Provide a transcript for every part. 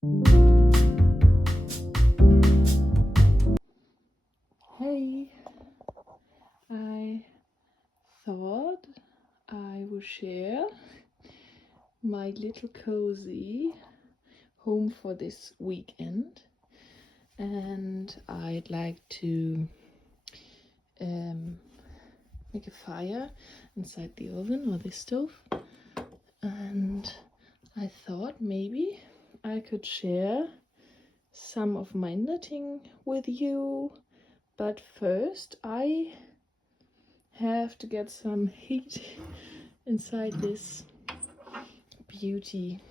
Hey, I thought I would share my little cozy home for this weekend, and I'd like to make a fire inside the oven or the stove, and I thought maybe I could share some of my knitting with you, but first I have to get some heat inside this beauty.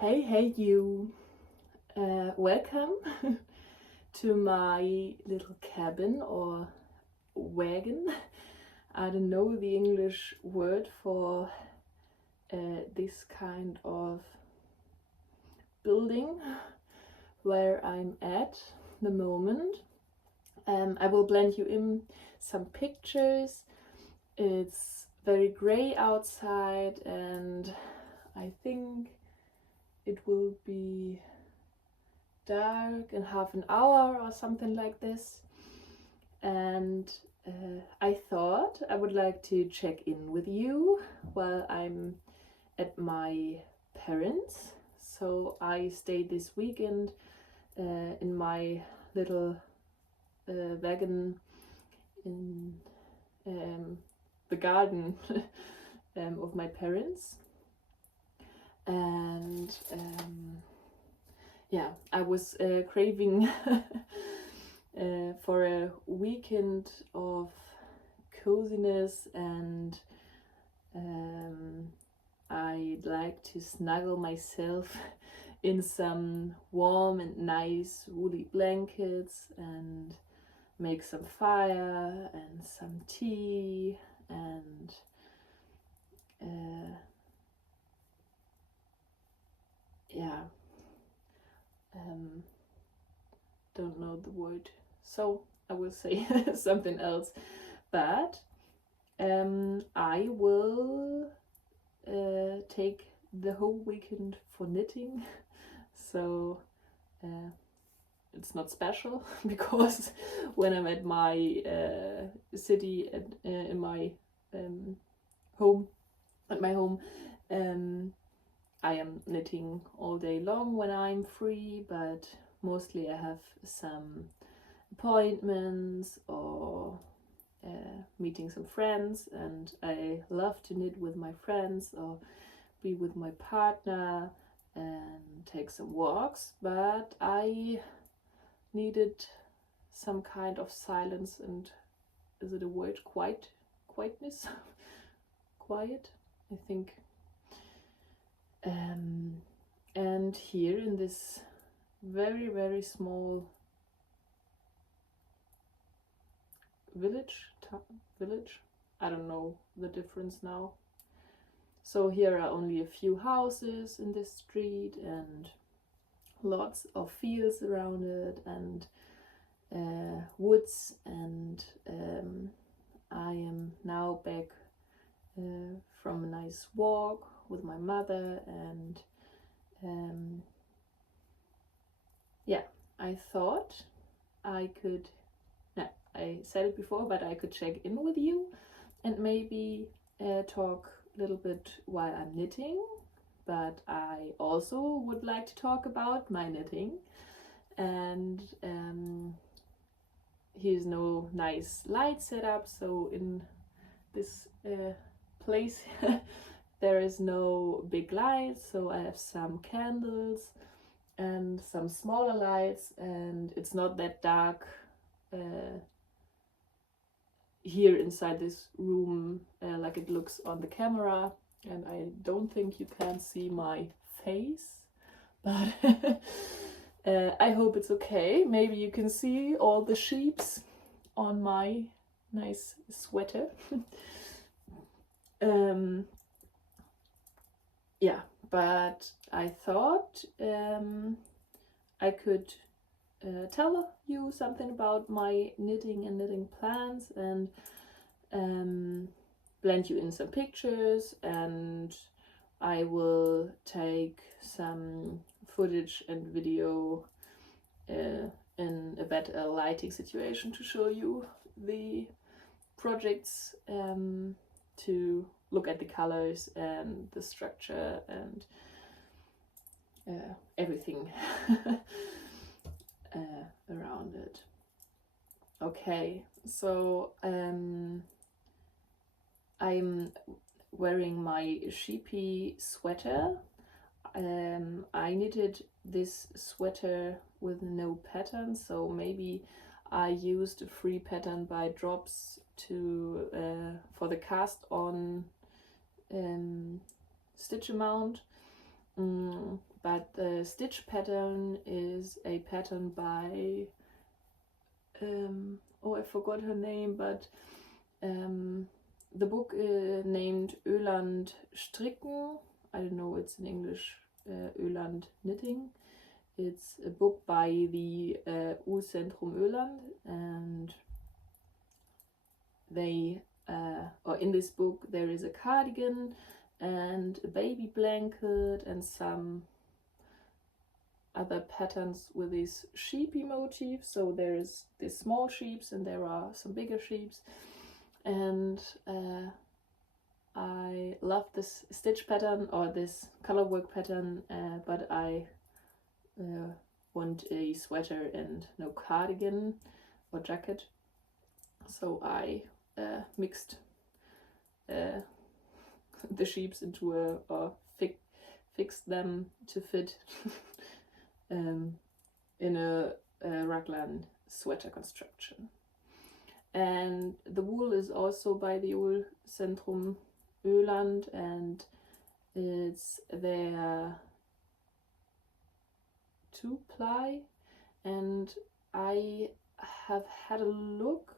Hey you, welcome to my little cabin or wagon. I don't know the English word for this kind of building where I'm at the moment. I will blend you in some pictures. It's very gray outside and I think it will be dark in half an hour or something like this. And I thought I would like to check in with you while I'm at my parents'. So I stayed this weekend in my little wagon in the garden of my parents. And yeah, I was craving for a weekend of coziness, and I'd like to snuggle myself in some warm and nice woolly blankets and make some fire and some tea and yeah, don't know the word, so I will say something else, but I will take the whole weekend for knitting, so it's not special because when I'm at my city and in my home, at my home, I am knitting all day long when I'm free, but mostly I have some appointments or meeting some friends, and I love to knit with my friends or be with my partner and take some walks, but I needed some kind of silence and, is it a word, quietness? Quiet, I think. And here in this very small village, I don't know the difference now. So here are only a few houses in this street and lots of fields around it and woods, and I am now back from a nice walk with my mother, and yeah, I thought I could, I said it before, but I could check in with you and maybe talk a little bit while I'm knitting, but I also would like to talk about my knitting. And here's no nice light setup, so in this place there is no big lights, so I have some candles and some smaller lights, and it's not that dark here inside this room like it looks on the camera, and I don't think you can see my face, but I hope it's okay. Maybe you can see all the sheeps on my nice sweater. Yeah, but I thought I could tell you something about my knitting and knitting plans, and blend you in some pictures, and I will take some footage and video in a better lighting situation to show you the projects, to look at the colors and the structure and everything around it. Okay, so I'm wearing my sheepy sweater. I knitted this sweater with no pattern, so maybe I used a free pattern by Drops to for the cast on stitch amount, but the stitch pattern is a pattern by oh, I forgot her name, but the book named Öland Stricken. I don't know, it's in English Öland Knitting. It's a book by the Ullzentrum Öland, and they or in this book there is a cardigan and a baby blanket and some other patterns with these sheepy motifs. So there's these small sheeps and there are some bigger sheeps, and I love this stitch pattern or this color work pattern, but I want a sweater and no cardigan or jacket, so I mixed the sheeps into or fixed them to fit in a raglan sweater construction. And the wool is also by the Ullzentrum Öland, and it's their 2-ply, and I have had a look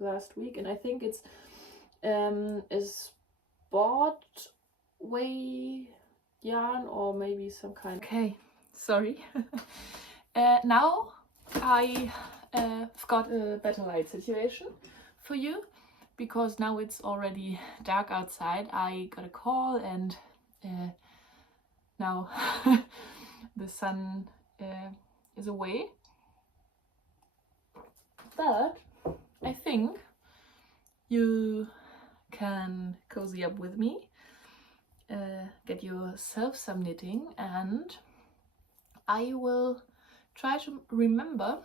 last week, and I think it's is sport way yarn or maybe some kind. Okay, sorry. Now I've got a better light situation for you, because now it's already dark outside. I got a call, and now the sun is away, but I think you can cozy up with me, get yourself some knitting, and I will try to remember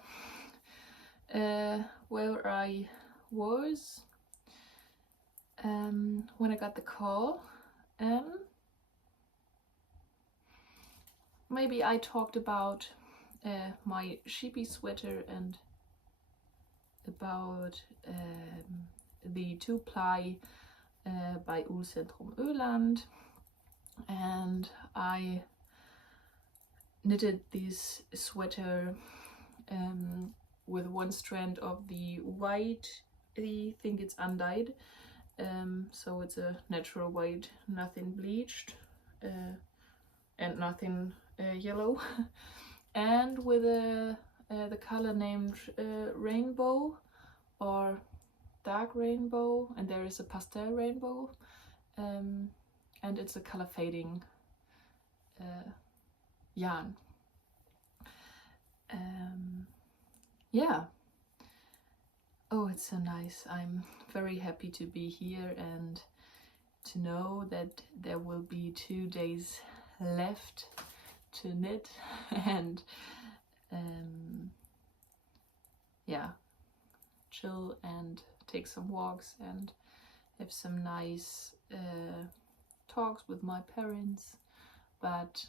where I was when I got the call. Maybe I talked about my sheepy sweater and about the 2-ply by Ullzentrum Öland, and I knitted this sweater with one strand of the white. I think it's undyed, so it's a natural white, nothing bleached and nothing yellow, and with the color named rainbow or dark rainbow, and there is a pastel rainbow, and it's a color fading yarn. Yeah. Oh, it's so nice. I'm very happy to be here and to know that there will be 2 days left to knit and yeah, chill and take some walks and have some nice talks with my parents, but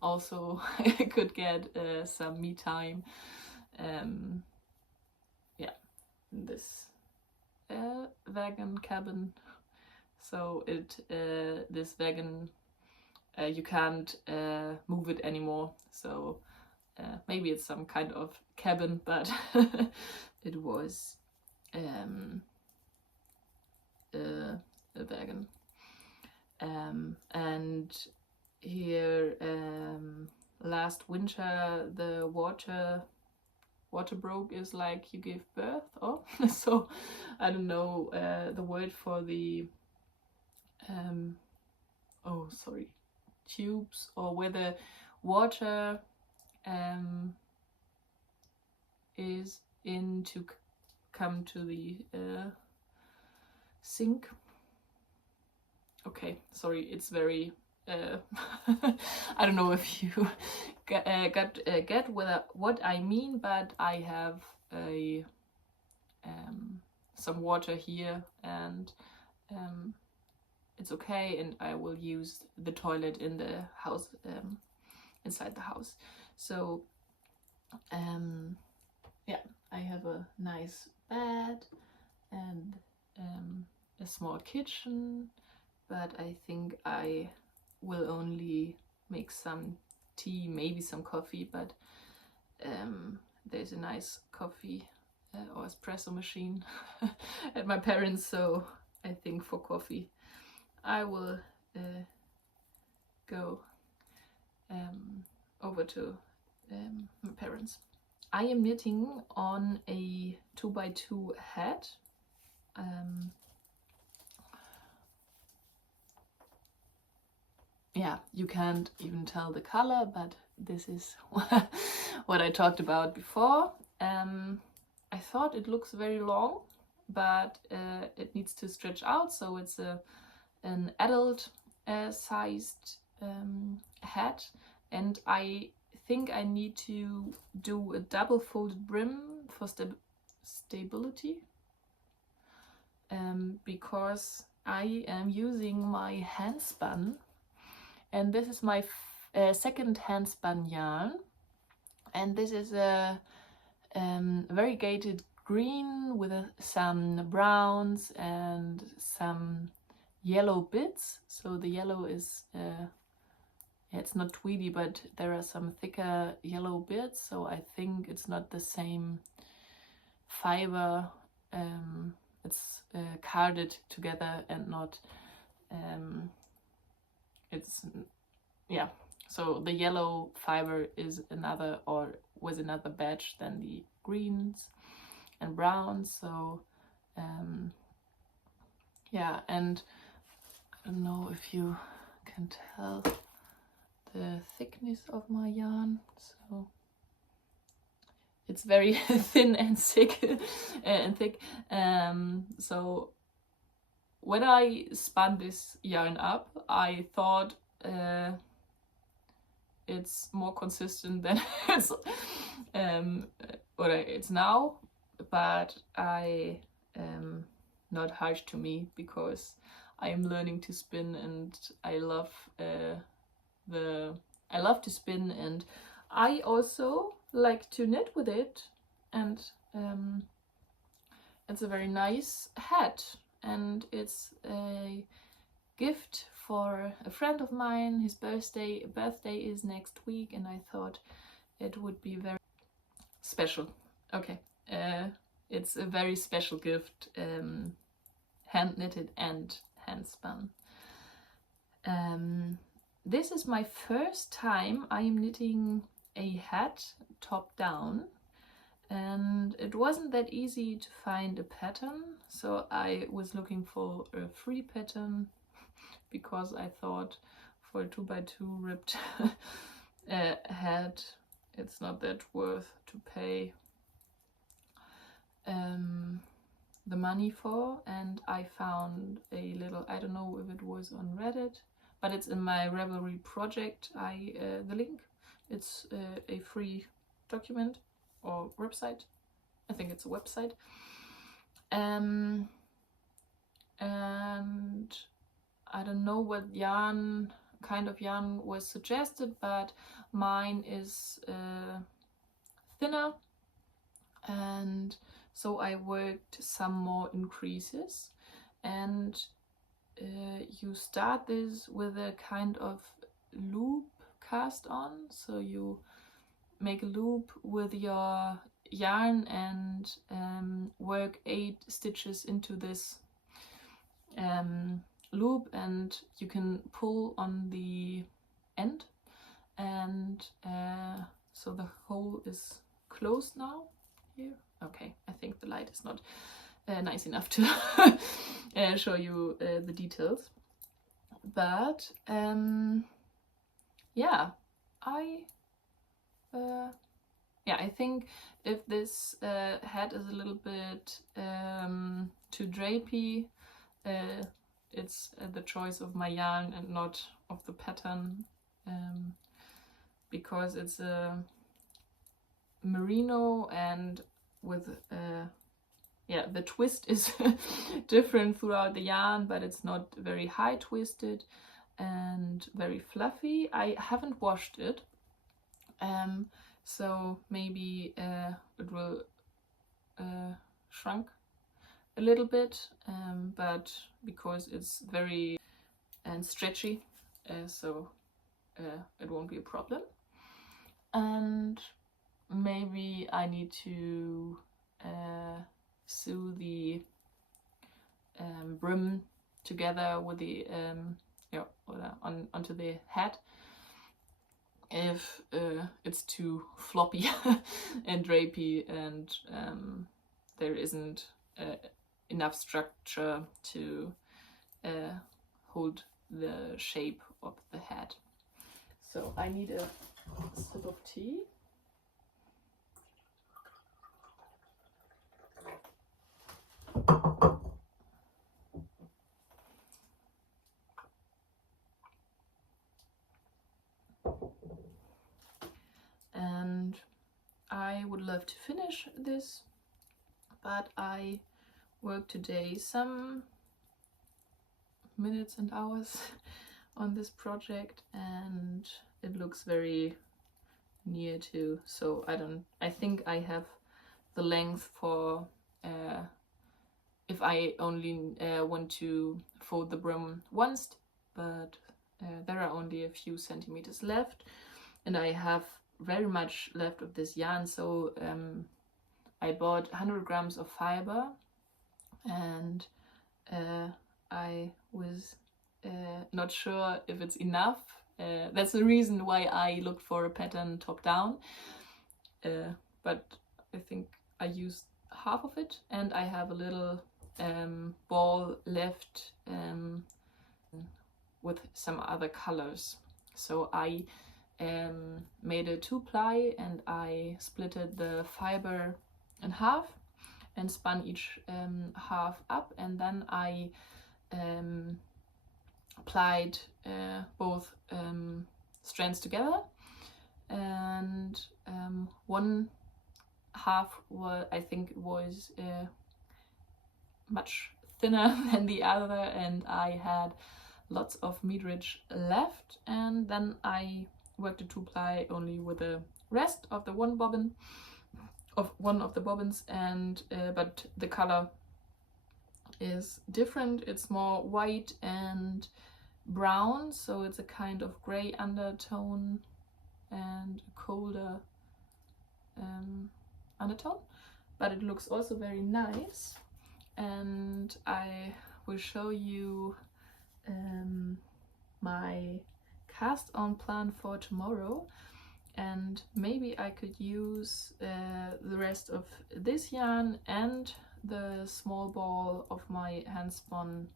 also I could get some me time, yeah, this wagon cabin. So this wagon, you can't move it anymore. So maybe it's some kind of cabin, but it was a wagon. And here last winter the water broke is like you give birth. Oh, so I don't know the word for the tubes, or where the water is in to come to the sink. Okay, sorry, it's very I don't know if you get what I mean, but I have a some water here, and it's okay, and I will use the toilet in the house, inside the house. So yeah, I have a nice bed and a small kitchen, but I think I will only make some tea, maybe some coffee, but there's a nice coffee or espresso machine at my parents', so I think for coffee I will go over to my parents. I am knitting on a 2x2 hat. Yeah, you can't even tell the color, but this is what I talked about before. I thought it looks very long, but it needs to stretch out, so it's an adult sized hat, and I think I need to do a double folded brim for stability, because I am using my Handspun, and this is my second Handspun yarn, and this is a variegated green with some browns and some yellow bits. So the yellow is it's not tweedy, but there are some thicker yellow bits, so I think it's not the same fiber. It's carded together and not it's, yeah, so the yellow fiber is another, or was another batch than the greens and browns. So yeah, and I don't know if you can tell the thickness of my yarn, so it's very thin and thick and thick. So when I spun this yarn up, I thought it's more consistent than it's what it's now, but I not harsh to me, because I am learning to spin, and I love to spin, and I also like to knit with it, and it's a very nice hat, and it's a gift for a friend of mine. His birthday is next week, and I thought it would be very special. Okay, it's a very special gift, hand knitted and hand spun. This is my first time I am knitting a hat top down, and it wasn't that easy to find a pattern, so I was looking for a free pattern, because I thought for a 2x2 ribbed hat it's not that worth to pay the money for. And I found a little, I don't know if it was on Reddit, but it's in my Ravelry project. The link, it's a free document or website. I think it's a website. And I don't know what kind of yarn was suggested, but mine is thinner, and so I worked some more increases, and you start this with a kind of loop cast on. So you make a loop with your yarn and work 8 stitches into this loop, and you can pull on the end, and so the hole is closed now here. Okay, I think the light is not nice enough to show you the details, but yeah, I think if this hat is a little bit too drapey, it's the choice of my yarn and not of the pattern, because it's a merino, and with the twist is different throughout the yarn, but it's not very high twisted and very fluffy. I haven't washed it, so maybe it will shrunk a little bit, but because it's very stretchy, so it won't be a problem. And maybe I need to sew the brim together with the onto the hat if it's too floppy and drapey, and there isn't enough structure to hold the shape of the hat. So I need a sip of tea. And I would love to finish this, but I worked today some minutes and hours on this project, and it looks very near to, so I think I have the length for if I only want to fold the brim once, but there are only a few centimeters left, and I have very much left of this yarn, so I bought 100 grams of fiber, and I was not sure if it's enough. That's the reason why I looked for a pattern top down, but I think I used half of it, and I have a little ball left with some other colors. So I made a 2-ply, and I splitted the fiber in half and spun each half up, and then I plied both strands together, and one half I think was much thinner than the other, and I had lots of meterage left, and then I worked a 2-ply only with the rest of the one of the bobbins, and but the color is different. It's more white and brown, so it's a kind of gray undertone and a colder undertone, but it looks also very nice. And I will show you my cast on plan for tomorrow, and maybe I could use the rest of this yarn and the small ball of my handspun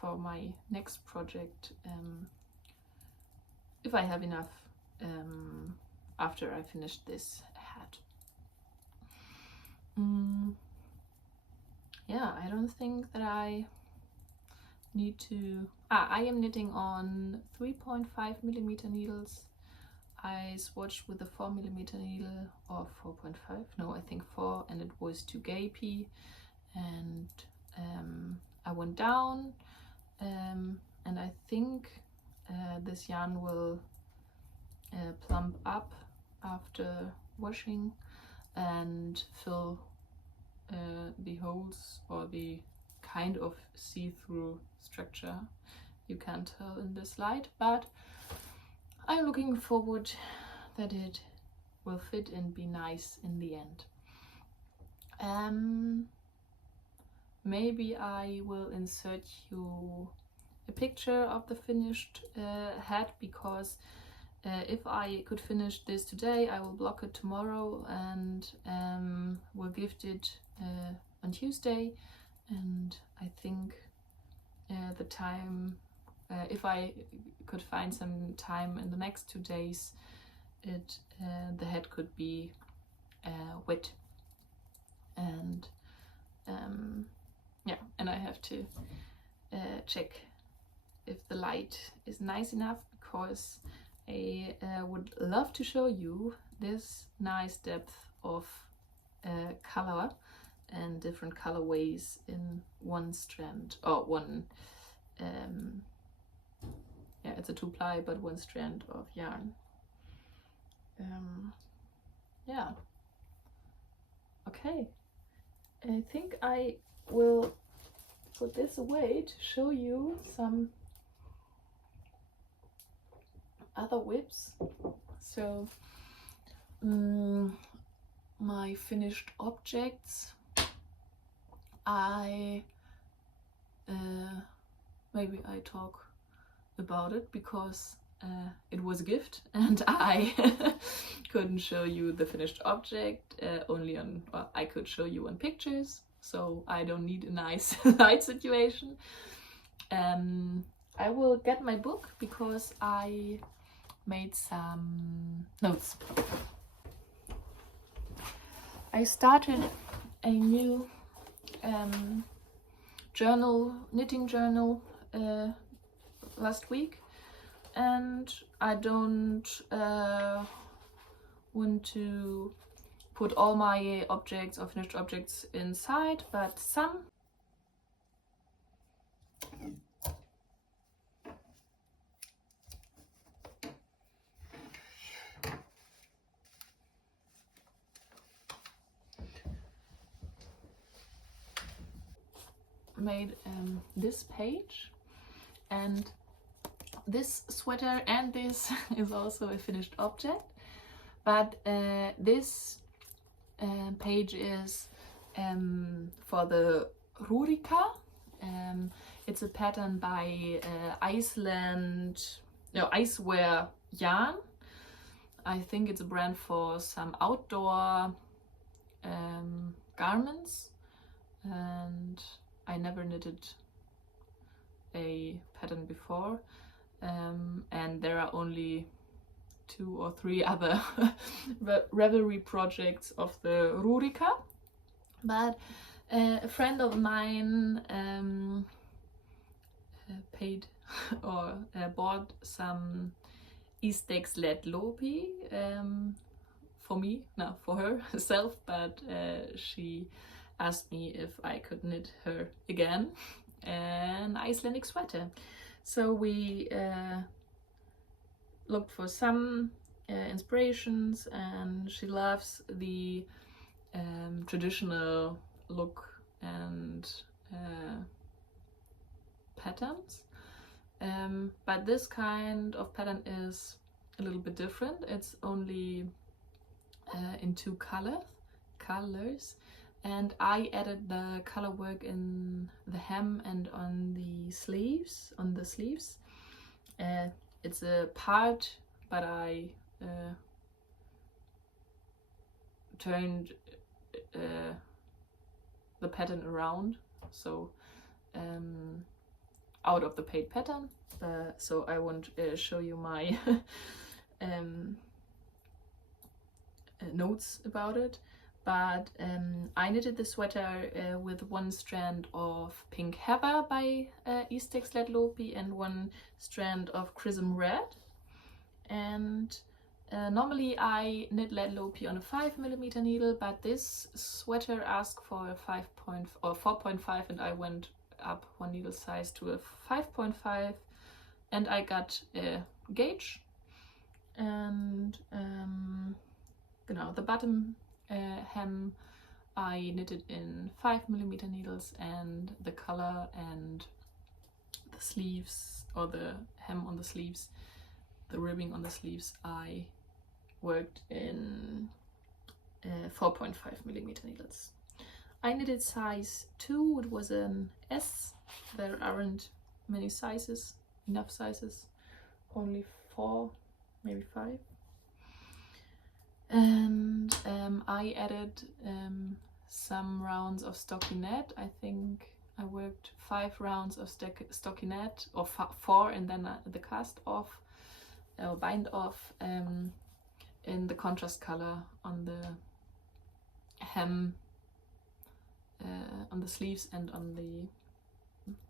for my next project, if I have enough after I finish this hat. Yeah, I don't think that I need to... I am knitting on 3.5mm needles. I swatched with a 4mm needle, or 4.5, no, I think 4, and it was too gapey, and I went down, and I think this yarn will plump up after washing, and fill the holes or the kind of see-through structure. You can't tell in this light, but I'm looking forward that it will fit and be nice in the end. Maybe I will insert you a picture of the finished hat, because if I could finish this today, I will block it tomorrow and will gift it on Tuesday. And I think the time, if I could find some time in the next 2 days, the head could be wet. And yeah, and I have to check if the light is nice enough, because I would love to show you this nice depth of color and different colorways in one strand, or one, yeah, it's a 2-ply, but 1 strand of yarn. Yeah, okay, I think I will put this away to show you some other whips. So my finished objects, maybe I talk about it because it was a gift and I couldn't show you the finished object, only on, well, I could show you on pictures, so I don't need a nice light situation. I will get my book because I made some notes. I started a new knitting journal last week, and I don't want to put all my objects or finished objects inside, but some. Made this page, and this sweater and this is also a finished object, but this page is for the Rurika. It's a pattern by Icewear Yarn. I think it's a brand for some outdoor garments, and I never knitted a pattern before, and there are only 2 or 3 other Ravelry projects of the Rurika, but a friend of mine paid or bought some Istex Let Lopi for me, no, for herself, but she asked me if I could knit her again an Icelandic sweater. So we looked for some inspirations, and she loves the traditional look and patterns, but this kind of pattern is a little bit different. It's only in 2 colors, and I added the color work in the hem and on the sleeves. It's a part, but I turned the pattern around, so out of the paid pattern. So I won't show you my notes about it, but I knitted the sweater with 1 strand of Pink Heather by Istex Let Lopi and 1 strand of Chrism Red. And normally I knit Let Lopi on a 5mm needle, but this sweater asked for a 4.5, and I went up 1 needle size to a 5.5, and I got a gauge, and the bottom hem I knitted in 5mm needles, and the color and the sleeves, or the hem on the sleeves, the ribbing on the sleeves, I worked in 4.5mm needles. I knitted size 2, it was an S. There aren't many sizes, enough sizes, only 4, maybe 5. And I added some rounds of stockinette. I think I worked 5 rounds of stockinette, or 4, and then the cast off, or bind off, in the contrast color on the hem, on the sleeves and on the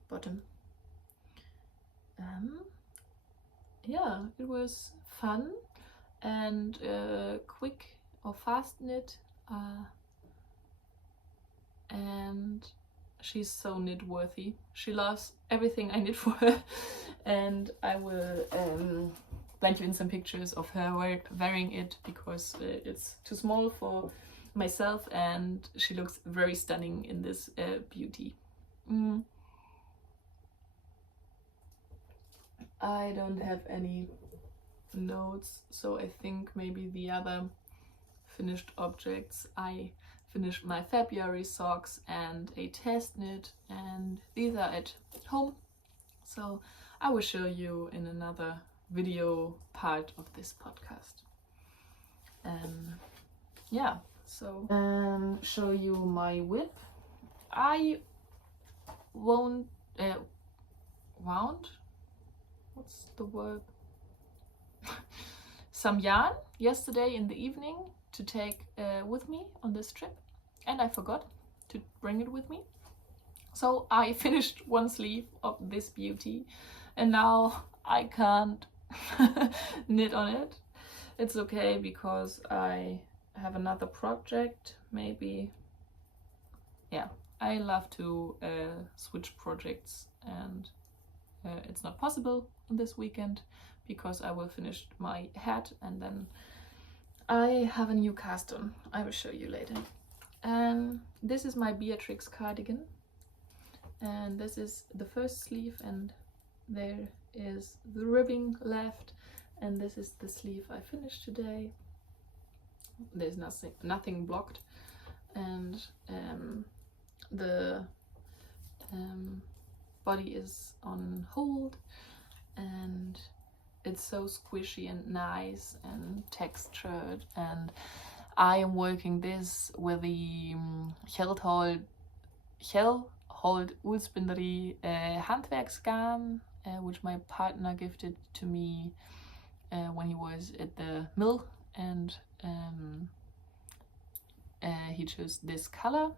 bottom. Yeah, it was fun and quick or fast knit, and she's so knit worthy. She loves everything I knit for her, and I will blend you in some pictures of her wearing it, because it's too small for myself, and she looks very stunning in this beauty. I don't have any notes, so I think maybe the other finished objects, I finished my February socks and a test knit, and these are at home, so I will show you in another video part of this podcast. Yeah, so show you my whip. I wound, what's the word? Some yarn yesterday in the evening to take with me on this trip, and I forgot to bring it with me. So I finished one sleeve of this beauty, and now I can't knit on it. It's okay, because I have another project, maybe. Yeah, I love to switch projects, and it's not possible on this weekend because I will finish my hat, and then I have a new cast on. I will show you later. This is my Beatrix cardigan, and this is the first sleeve, and there is the ribbing left, and this is the sleeve I finished today. There's nothing blocked, and the body is on hold, and it's so squishy and nice and textured, and I am working this with the Hellhold Ullspinnerie Handwerksgarn, which my partner gifted to me when he was at the mill, and he chose this color,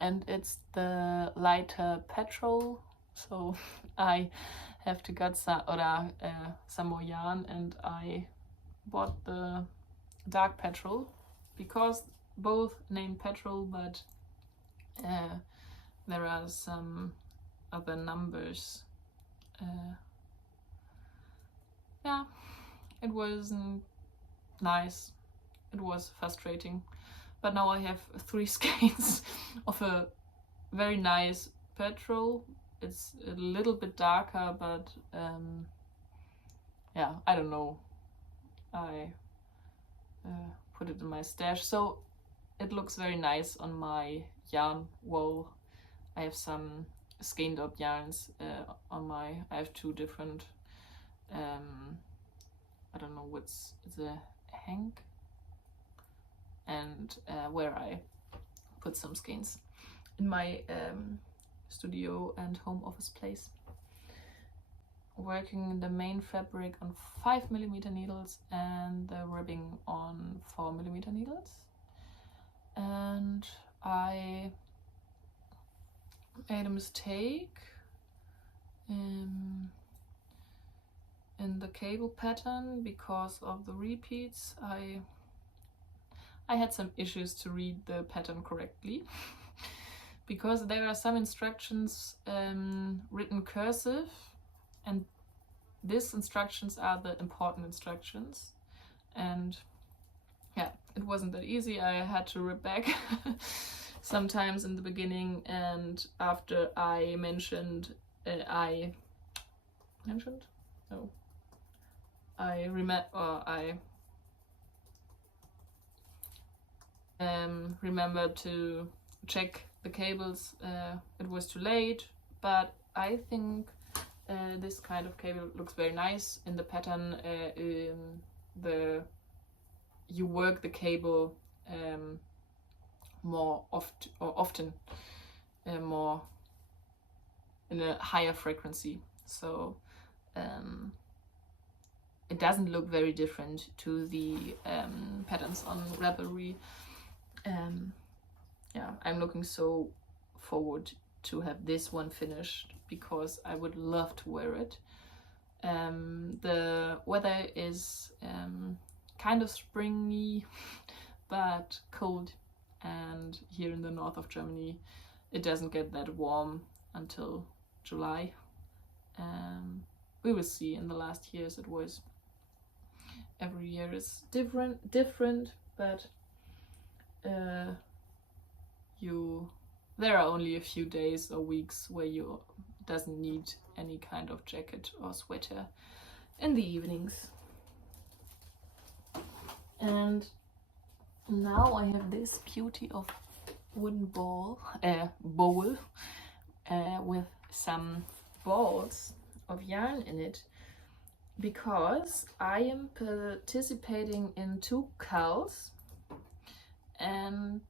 and it's the lighter petrol, so I have to get some more yarn, and I bought the dark petrol because both name petrol, but there are some other numbers. Yeah, it wasn't nice, it was frustrating, but now I have 3 skeins of a very nice petrol. It's a little bit darker, but yeah, I don't know, I put it in my stash, so it looks very nice on my yarn wall. I have some skeined up yarns on my, I have 2 different, I don't know what's, it's a hank, and where I put some skeins in my studio and home office place. Working the main fabric on 5mm needles and the ribbing on 4mm needles, and I made a mistake in the cable pattern because of the repeats. I had some issues to read the pattern correctly because there are some instructions written cursive, and these instructions are the important instructions, and yeah, it wasn't that easy. I had to rip back sometimes in the beginning, and after I mentioned, I remembered to check the cables. It was too late, but I think this kind of cable looks very nice in the pattern. You work the cable more often, more in a higher frequency, so it doesn't look very different to the patterns on Ravelry. Yeah, I'm looking so forward to have this one finished because I would love to wear it. The weather is kind of springy but cold, and here in the north of Germany it doesn't get that warm until July. We will see. In the last years it was, every year is different, but there are only a few days or weeks where you doesn't need any kind of jacket or sweater in the evenings. And now I have this beauty of wooden bowl with some balls of yarn in it, because I am participating in 2 calls, and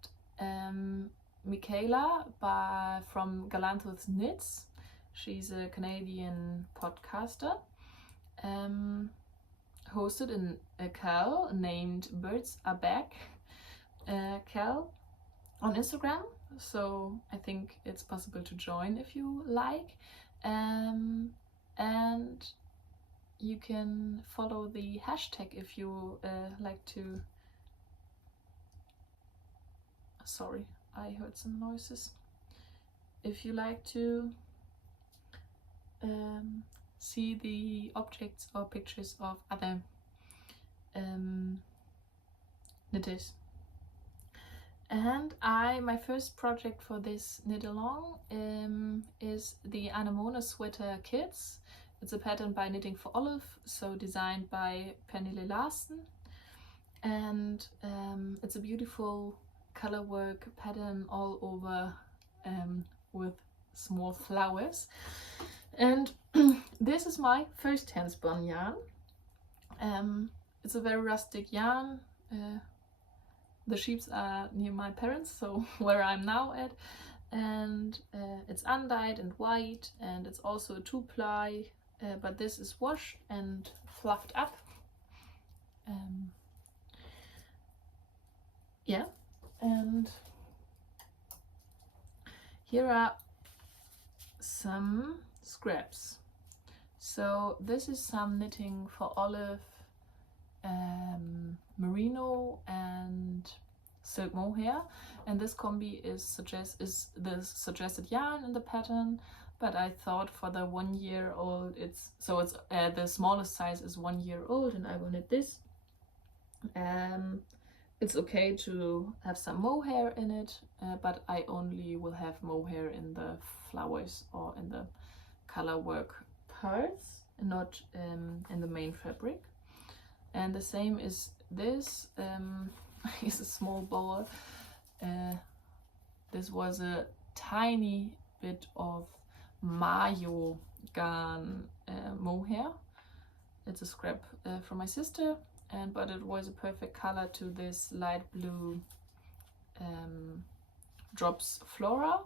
Michaela from Galanthus Knits, she's a Canadian podcaster, hosted a cal named Birds Are Back cal on Instagram, so I think it's possible to join if you like, and you can follow the hashtag if you like to. Sorry, I heard some noises. If you like to see the objects or pictures of other knitters. And my first project for this knit along is the Anemone sweater kits. It's a pattern by Knitting for Olive, so designed by Pernille Larsen, and it's a beautiful color work pattern all over with small flowers. And this is my first handspun yarn. It's a very rustic yarn. The sheeps are near my parents, so where I'm now at, and it's undyed and white, and it's also a 2-ply, but this is washed and fluffed up. Yeah, and here are some scraps. So this is some Knitting for Olive merino and silk mohair, and this combi is the suggested yarn in the pattern, but I thought for the 1-year-old it's the smallest size is 1 year old, and I will knit this. It's okay to have some mohair in it, but I only will have mohair in the flowers or in the color work parts, and not in the main fabric. And the same is this. Is a small ball. This was a tiny bit of Mayo Garn mohair. It's a scrap from my sister, but it was a perfect color to this light blue Drops Flora.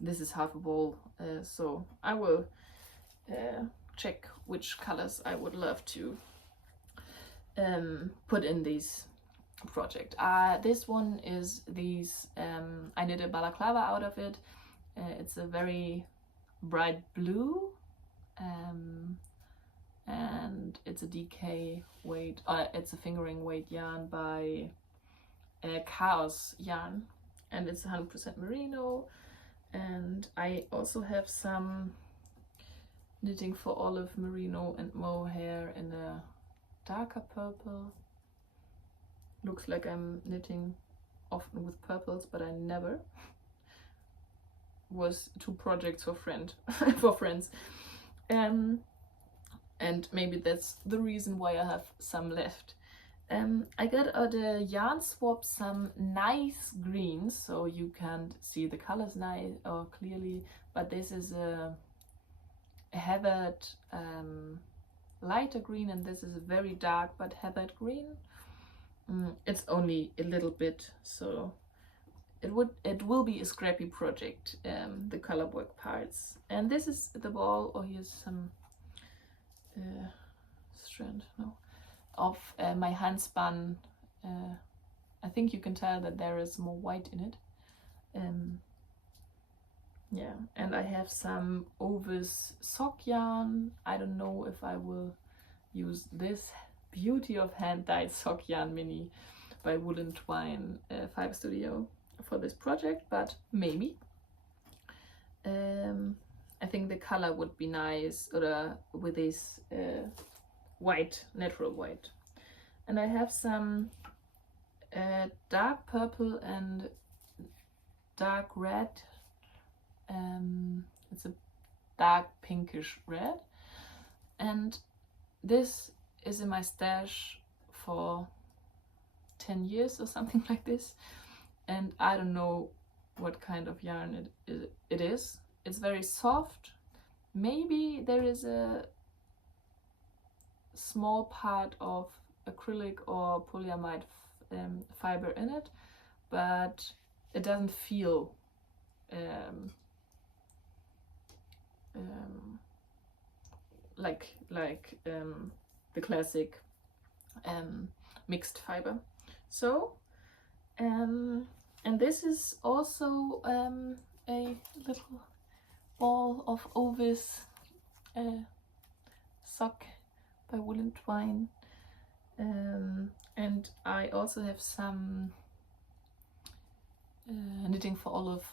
This is half a ball, so I will check which colors I would love to put in this project. This one is these, I did a balaclava out of it. It's a very bright blue, and it's a DK weight, it's a fingering weight yarn by Chaos Yarn, and it's 100% merino. And I also have some Knitting for Olive merino and mohair in a darker purple. Looks like I'm knitting often with purples, but I never. Was 2 projects for friends. And maybe that's the reason why I have some left. I got at a yarn swap some nice greens, so you can't see the colors nice or clearly, but this is a heathered lighter green, and this is a very dark but heathered green. It's only a little bit, so it will be a scrappy project, the color work parts. And this is the ball, or here's some strand of my Handspun. I think you can tell that there is more white in it. Yeah, and I have some Ovis sock yarn. I don't know if I will use this beauty of hand-dyed sock yarn mini by Woolen Twine Fiber Studio for this project, but maybe. I think the color would be nice with this white, natural white. And I have some dark purple and dark red. It's a dark pinkish red, and this is in my stash for 10 years or something like this, and I don't know what kind of yarn it is. It's very soft. Maybe there is a small part of acrylic or polyamide fiber in it, but it doesn't feel like the classic mixed fiber. So and this is also a little ball of Ovis sock by Woolen Twine, and I also have some knitting for Olive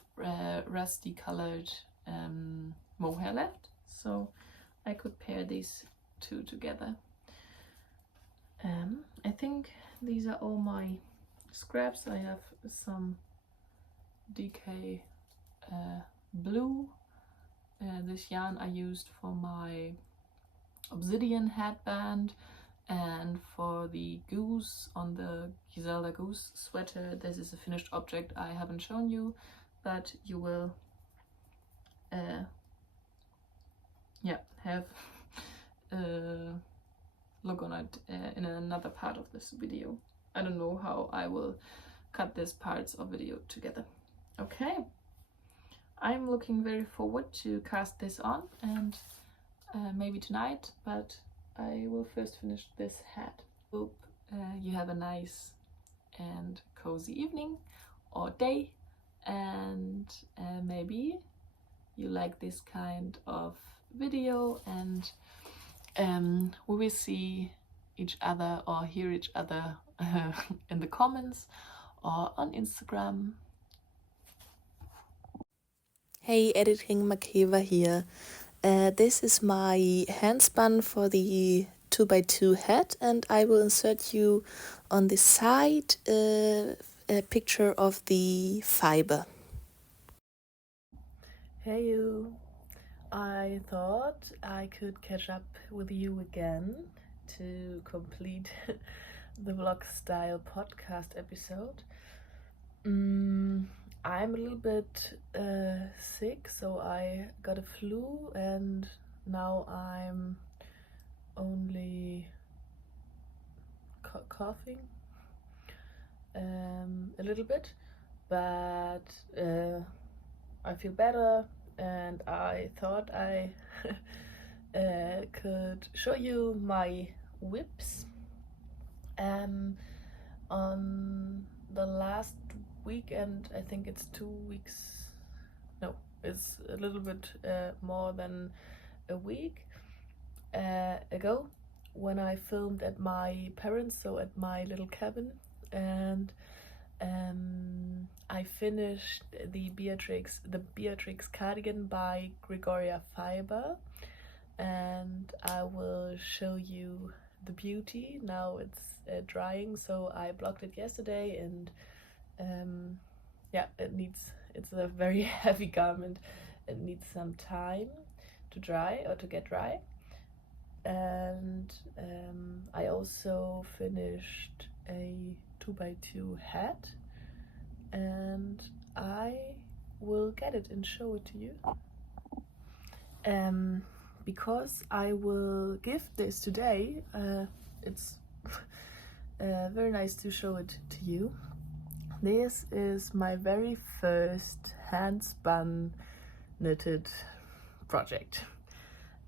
rusty colored mohair left, so I could pair these 2 together. I think these are all my scraps. I have some DK blue. This yarn I used for my obsidian headband, and for the goose on the Giselda goose sweater, this is a finished object I haven't shown you, but you will have look on it in another part of this video. I don't know how I will cut these parts of video together. Okay, I'm looking very forward to cast this on, and maybe tonight, but I will first finish this hat. Hope you have a nice and cozy evening or day, and maybe you like this kind of video, and we will see each other or hear each other in the comments or on Instagram. Hey, Editing Makeva here. This is my handspun for the 2x2 hat, and I will insert you on the side a picture of the fiber. Hey you! I thought I could catch up with you again to complete the vlog style podcast episode. I'm a little bit sick, so I got a flu, and now I'm only coughing a little bit, but I feel better, and I thought I could show you my whips. On the last weekend, I think it's 2 weeks, no, it's a little bit more than a week ago, when I filmed at my parents', so at my little cabin, and I finished the Beatrix cardigan by Gregoria Fiber, and I will show you the beauty. Now it's drying, so I blocked it yesterday, and yeah, it's a very heavy garment. It needs some time to dry or to get dry. And I also finished a 2x2 hat, and I will get it and show it to you. Because I will give this today, it's very nice to show it to you. This is my very first hand-spun knitted project.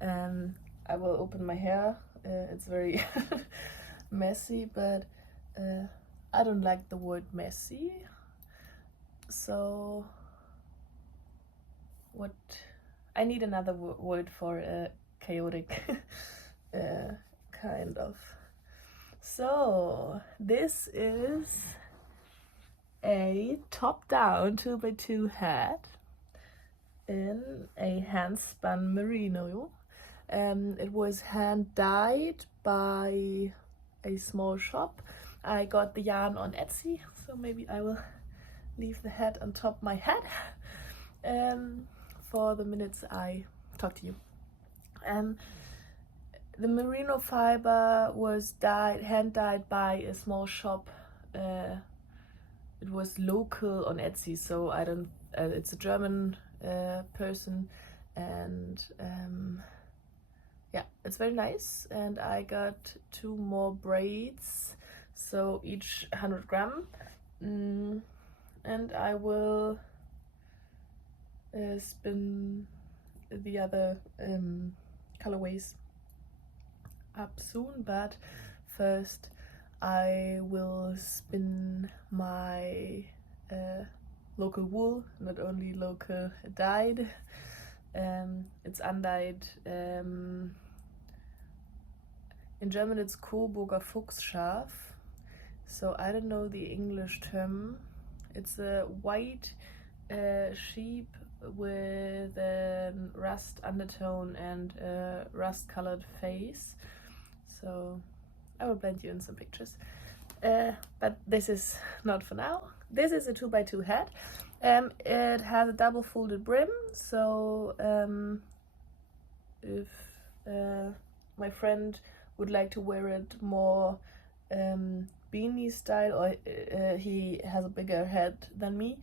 I will open my hair. It's very messy, but I don't like the word messy. So what I need another word for chaotic kind of. So this is a top-down 2x2 hat in a hand-spun merino. It was hand-dyed by a small shop. I got the yarn on Etsy, so maybe I will leave the hat on top of my head for the minutes I talk to you. The merino fiber was hand-dyed by a small shop. It was local on Etsy, so I don't. It's a German person, and yeah, it's very nice. And I got 2 more braids, so each 100 gram. And I will spin the other colorways up soon, but first I will spin my local wool, not only local dyed. It's undyed. In German it's Coburger Fuchsschaf, so I don't know the English term. It's a white sheep with a rust undertone and a rust colored face. So I will blend you in some pictures. But this is not for now. This is a 2x2 hat. It has a double folded brim, so if my friend would like to wear it more beanie style, or he has a bigger head than me,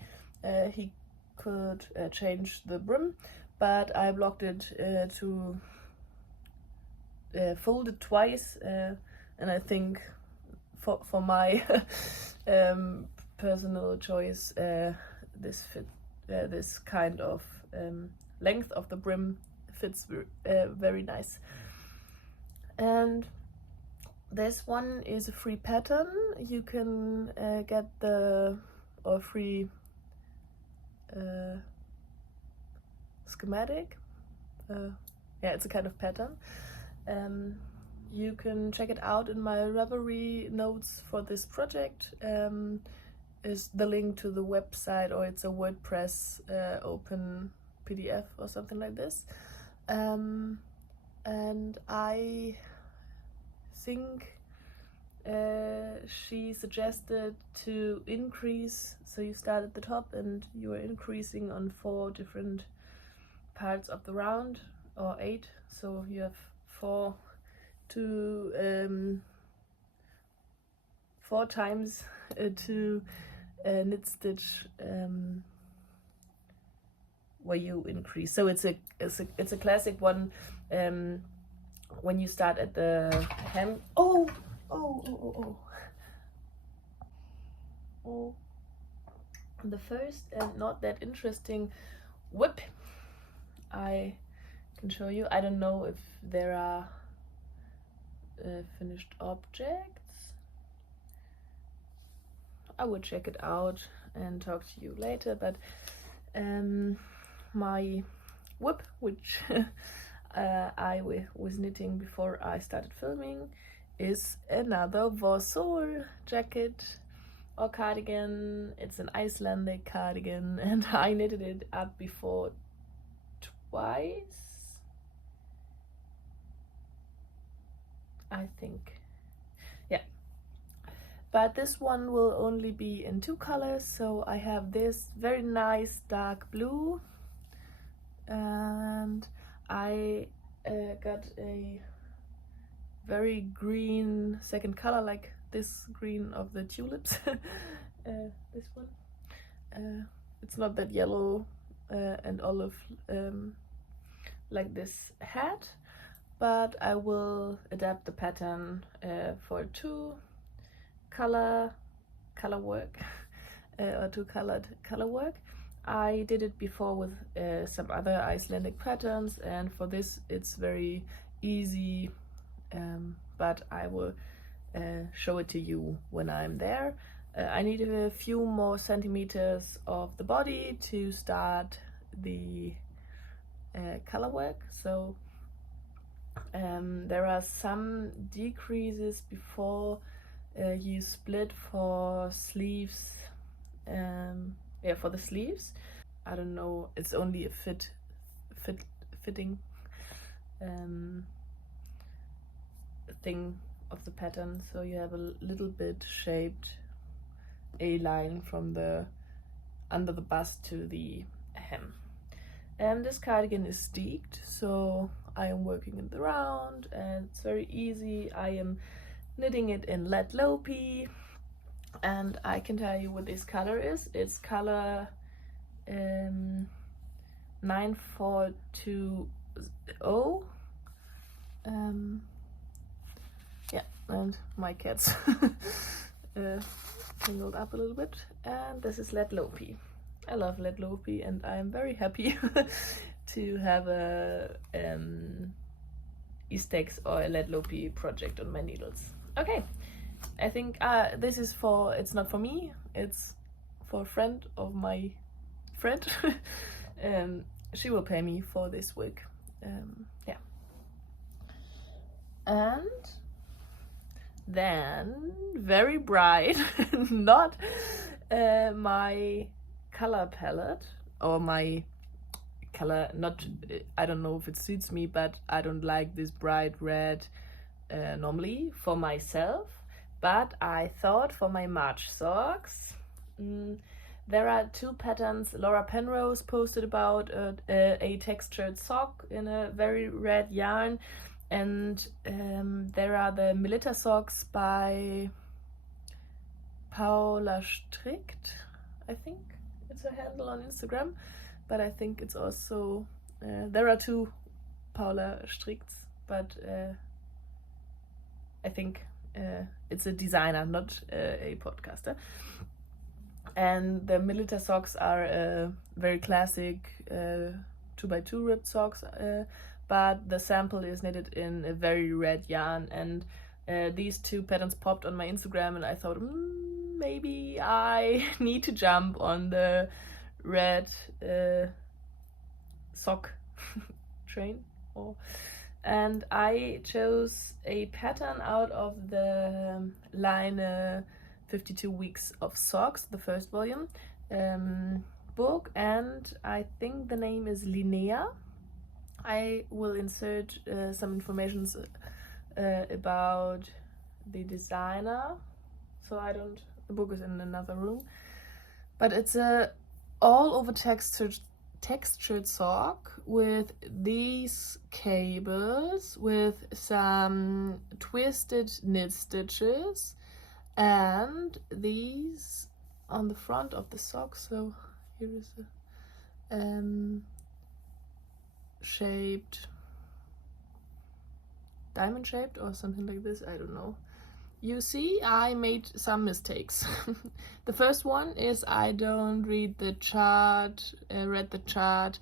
he could change the brim, but I blocked it to fold it twice, and I think for my personal choice, this kind of length of the brim fits very nice. And this one is a free pattern. You can get the free schematic. Yeah, it's a kind of pattern. You can check it out in my Ravelry notes for this project. Is the link to the website, or it's a WordPress open PDF or something like this. And I think she suggested to increase, so you start at the top and you are increasing on 4 different parts of the round, or 8, so you have 4 times to knit stitch where you increase. So it's a classic one when you start at the hem. The first and not that interesting whip I can show you. I don't know if there are finished objects. I will check it out and talk to you later, but my whip, which I was knitting before I started filming, is another Vossol jacket or cardigan. It's an Icelandic cardigan, and I knitted it up before twice, I think. but this one will only be in 2 colors. So I have this very nice dark blue, and I got a very green second color, like this green of the tulips. This one, it's not that yellow and olive like this hat, but I will adapt the pattern for 2 color work or 2 colored color work. I did it before with some other Icelandic patterns, and for this it's very easy, but I will show it to you when I'm there. I need a few more centimeters of the body to start the color work, so there are some decreases before you split for sleeves. Yeah, for the sleeves, I don't know, it's only a fitting thing of the pattern, so you have a little bit shaped A-line from the under the bust to the hem. And this cardigan is steeked, so I am working it around, and it's very easy. I am knitting it in lead Lopi, and I can tell you what this color is. It's color 9420. Yeah, and my cat's tangled up a little bit. And this is lead Lopi. I love lead Lopi, and I'm very happy to have a Eastex or a lead Lopi project on my needles. Okay, I think this is for, it's not for me, it's for a friend of my friend. She will pay me for this work. Yeah. And then, very bright, not my color palette or my color, not, I don't know if it suits me, but I don't like this bright red normally for myself. But I thought for my March socks, there are 2 patterns Laura Penrose posted about, a textured sock in a very red yarn, and there are the Melitta socks by Paula Strickt, I think it's her handle on Instagram, but I think it's also, there are 2 Paula Stricts, but I think it's a designer, not a podcaster. And the Melitta socks are very classic 2x2 ribbed socks, but the sample is knitted in a very red yarn, and these 2 patterns popped on my Instagram, and I thought maybe I need to jump on the red sock train. And I chose a pattern out of the line 52 Weeks of Socks, the first volume book, and I think the name is Linnea. I will insert some information about the designer, so I don't, the book is in another room, but it's a all over textured sock with these cables with some twisted knit stitches, and these on the front of the sock. So here is a shaped, diamond shaped or something like this, I don't know. You see, I made some mistakes. The first one is I don't read the chart, read the chart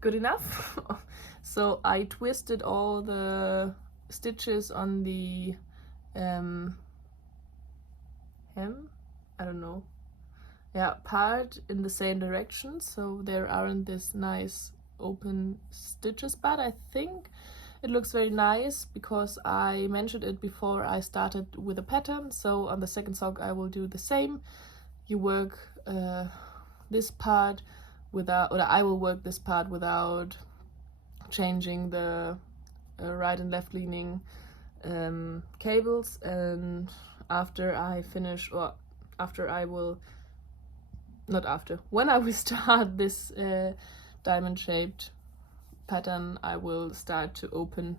good enough. So I twisted all the stitches on the hem, I don't know, yeah, part in the same direction, so there aren't this nice open stitches, but I think it looks very nice because I mentioned it before I started with a pattern. So on the second sock I will do the same. You work this part without, or I will work this part without changing the right and left leaning cables, and after I finish, or after I will, not after, when I will start this diamond shaped pattern, I will start to open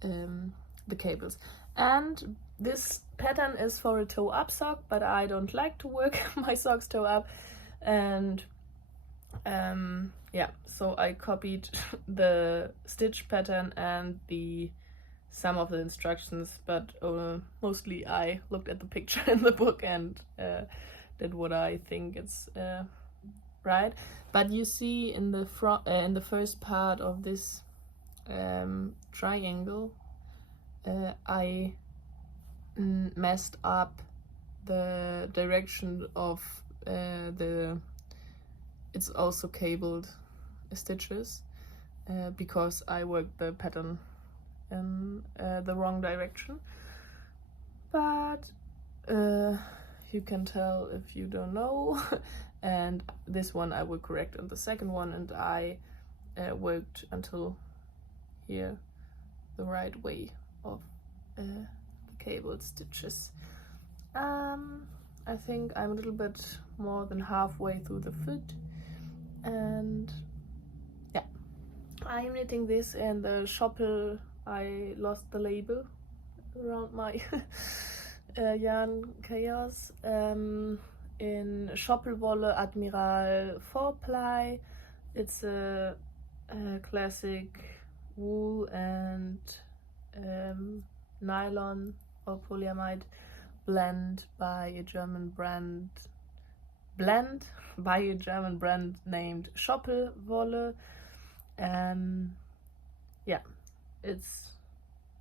the cables. And this pattern is for a toe up sock, but I don't like to work my socks toe up, and yeah, so I copied the stitch pattern and some of the instructions, but mostly I looked at the picture in the book and did what I think it's right. But you see in the in the first part of this triangle, I messed up the direction of it's also cabled stitches because I worked the pattern in the wrong direction. But you can tell if you don't know. And this one I will correct in the second one, and I worked until here the right way of the cabled stitches. I think I'm a little bit more than halfway through the foot, and yeah, I'm knitting this in the Schoppel. I lost the label around my yarn chaos. In Schoppelwolle Admiral 4-ply. It's a classic wool and nylon or polyamide blend by a German brand named Schoppelwolle. Yeah, it's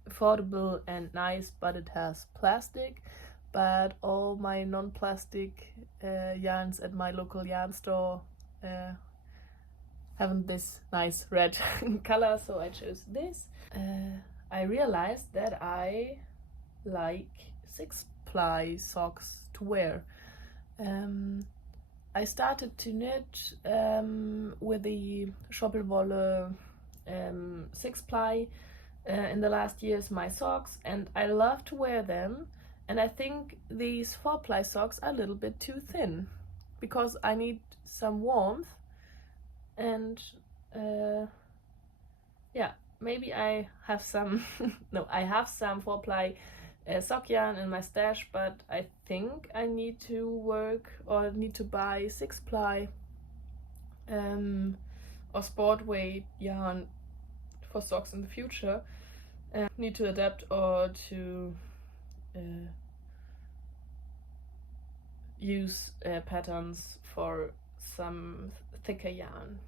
affordable and nice, but it has plastic. But all my non-plastic yarns at my local yarn store haven't this nice red color, so I chose this. I realized that I like 6-ply socks to wear. I started to knit with the Schoppelwolle 6-ply in the last years, my socks, and I love to wear them. And I think these 4-ply socks are a little bit too thin because I need some warmth, and yeah, maybe I have some no, I have some 4-ply sock yarn in my stash, but I think I need to work or need to buy 6-ply or sport weight yarn for socks in the future. Need to adapt or to use patterns for some thicker yarn,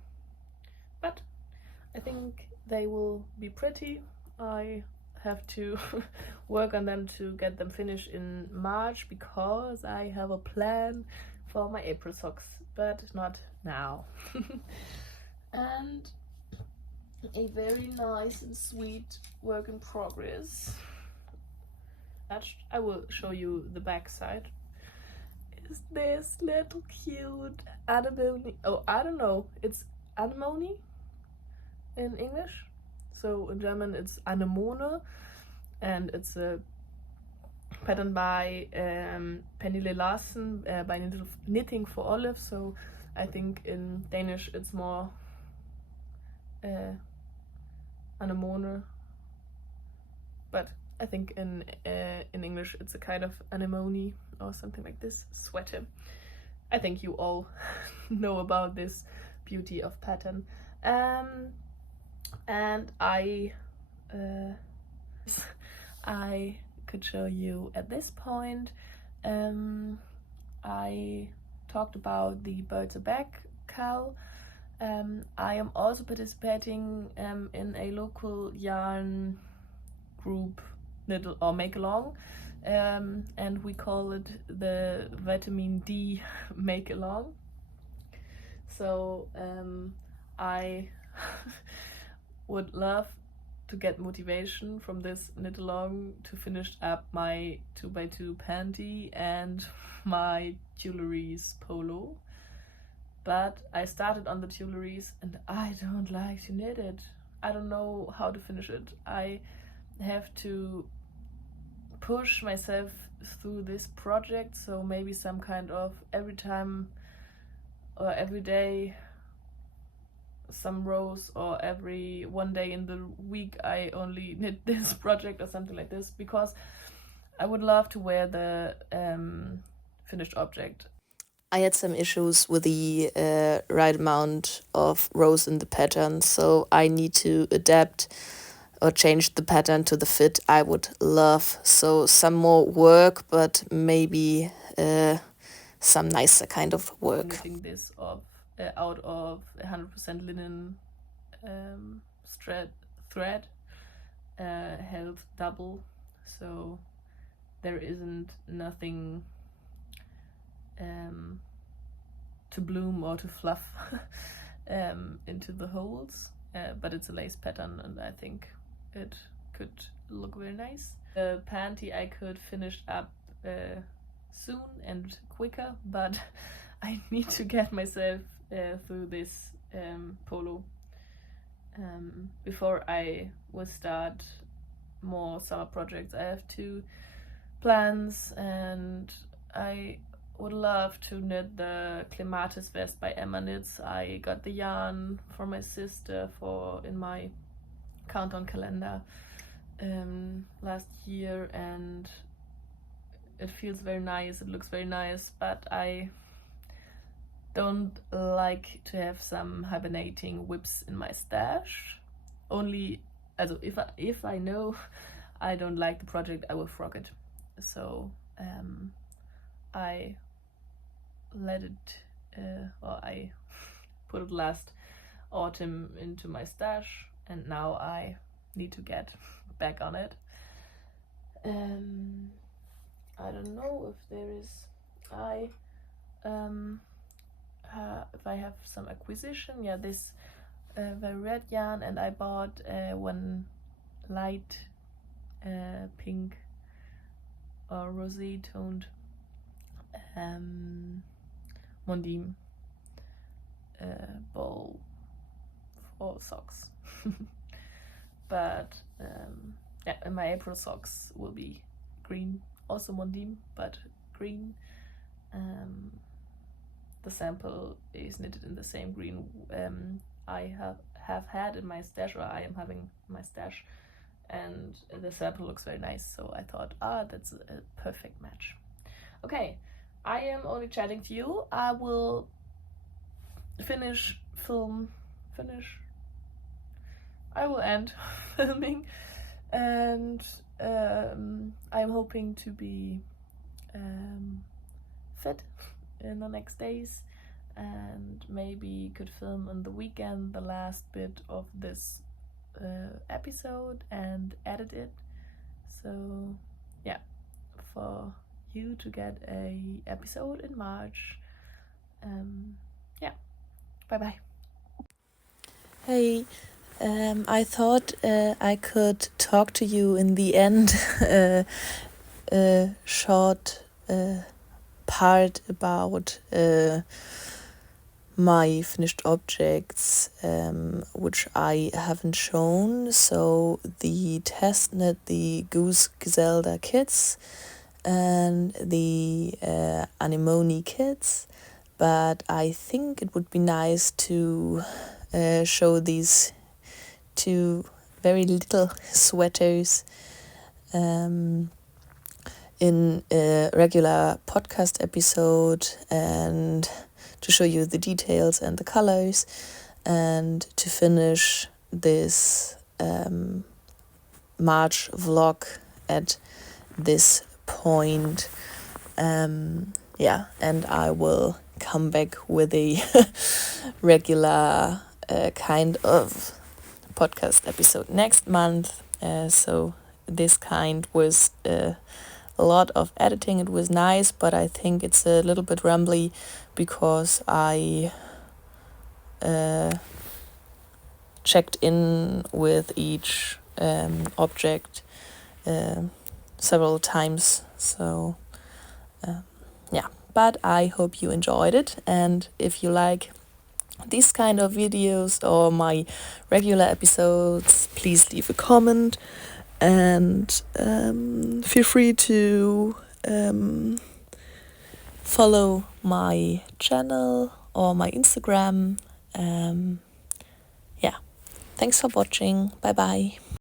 but I think they will be pretty. I have to work on them to get them finished in March because I have a plan for my April socks, but not now. And a very nice and sweet work in progress. I will show you the back side. Is this little cute anemone? Oh, I don't know. It's anemone in English. So in German it's Anemone, and it's a pattern by Pernille Larsen by Knitting for Olive. So I think in Danish it's more Anemone, but I think in English it's a kind of anemone or something like this sweater. I think you all know about this beauty of pattern. And I could show you at this point. I talked about the Birds Are Back cowl. I am also participating in a local yarn group, little or make along, and we call it the Vitamin D make along. So I would love to get motivation from this knit along to finish up my 2x2 panty and my Tuileries polo. But I started on the Tuileries and I don't like to knit it. I don't know how to finish it. I have to push myself through this project, so maybe some kind of every time or every day some rows, or every one day in the week I only knit this project or something like this, because I would love to wear the finished object. I had some issues with the right amount of rows in the pattern, so I need to adapt or change the pattern to the fit I would love. So some more work, but maybe some nicer kind of work. Knitting this out of 100% linen thread, held double, so there isn't nothing to bloom or to fluff into the holes, but it's a lace pattern and I think it could look very nice. The panty I could finish up soon and quicker, but I need to get myself through this polo before I will start more summer projects. I have 2 plans, and I would love to knit the Clematis vest by Emma Knits. I got the yarn from my sister in my countdown calendar last year, and it feels very nice, it looks very nice, but I don't like to have some hibernating whips in my stash. Only, if I know I don't like the project, I will frog it. So I let it, or I put it last autumn into my stash, and now I need to get back on it. I don't know if there is, if I have some acquisition. Yeah, this very red yarn, and I bought one light pink or rosé toned Mondim ball for socks. But yeah, and my April socks will be green, also Mondim, but green. The sample is knitted in the same green I have had in my stash, or I am having in my stash, and the sample looks very nice, so I thought, that's a perfect match. Okay, I am only chatting to you. I will I will end filming, and I'm hoping to be fit in the next days, and maybe could film on the weekend the last bit of this episode and edit it, so yeah, for you to get a episode in March. Yeah, bye bye. Hey, I thought I could talk to you in the end, a short part about my finished objects, which I haven't shown. So the test knit, the Goose Gazelda kits, and the Anemone kits, but I think it would be nice to show these 2 very little sweaters in a regular podcast episode, and to show you the details and the colors, and to finish this March vlog at this point. Yeah, and I will come back with a regular kind of podcast episode next month. So this kind was a lot of editing. It was nice, but I think it's a little bit rambly because I checked in with each object several times. So yeah, but I hope you enjoyed it, and if you like these kind of videos or my regular episodes, please leave a comment and feel free to follow my channel or my Instagram. Yeah, thanks for watching. Bye bye.